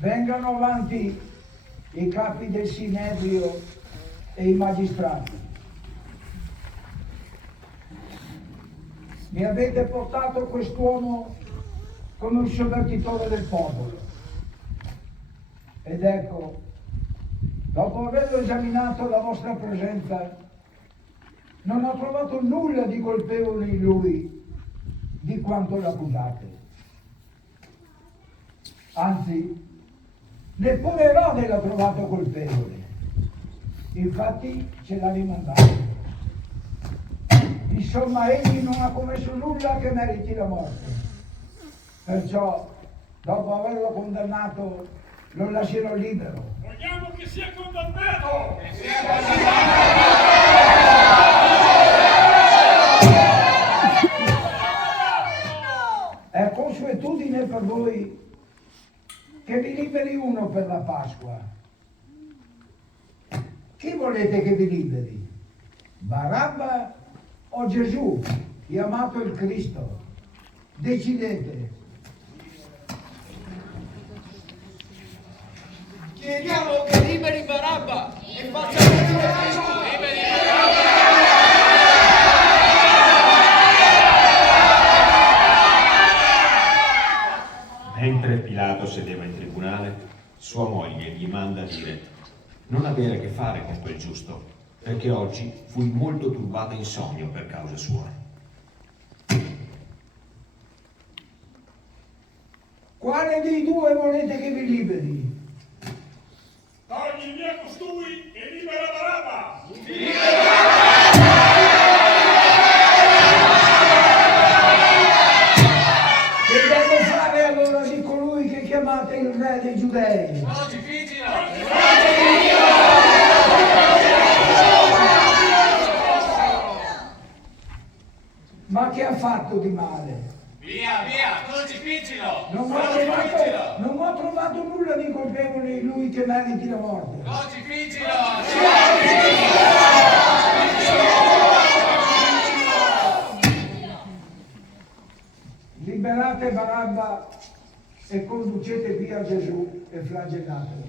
Vengano avanti i capi del Sinedrio e i magistrati. Mi avete portato quest'uomo come un sovvertitore del popolo. Ed ecco, dopo averlo esaminato alla vostra presenza, non ho trovato nulla di colpevole in lui di quanto l'accusate. Anzi, neppure Erode l'ha trovato colpevole. Infatti ce l'ha rimandato. Insomma, egli non ha commesso nulla che meriti la morte. Perciò, dopo averlo condannato, lo lascerò libero. Vogliamo che sia condannato! Che sia condannato! È consuetudine per voi che vi liberi uno per la Pasqua. Chi volete che vi liberi? Barabba o Gesù, chiamato il Cristo? Decidete. Chiediamo che liberi Barabba e faccia venire Gesù. Liberi Barabba! Mentre Pilato sedeva in tribunale, sua moglie gli manda a dire: non avere a che fare con quel giusto, perché oggi fui molto turbata in sogno per causa sua. Quale dei due volete che vi liberi? Togli via costui e libera Barabba! Che devo fare allora di colui che chiamate il re dei giudei? Ma che ha fatto di male? Via, crocifiggilo! Non ho trovato nulla di colpevole in lui che meriti la morte. Crocifiggilo! Liberate Barabba e conducete via Gesù e flagellatelo.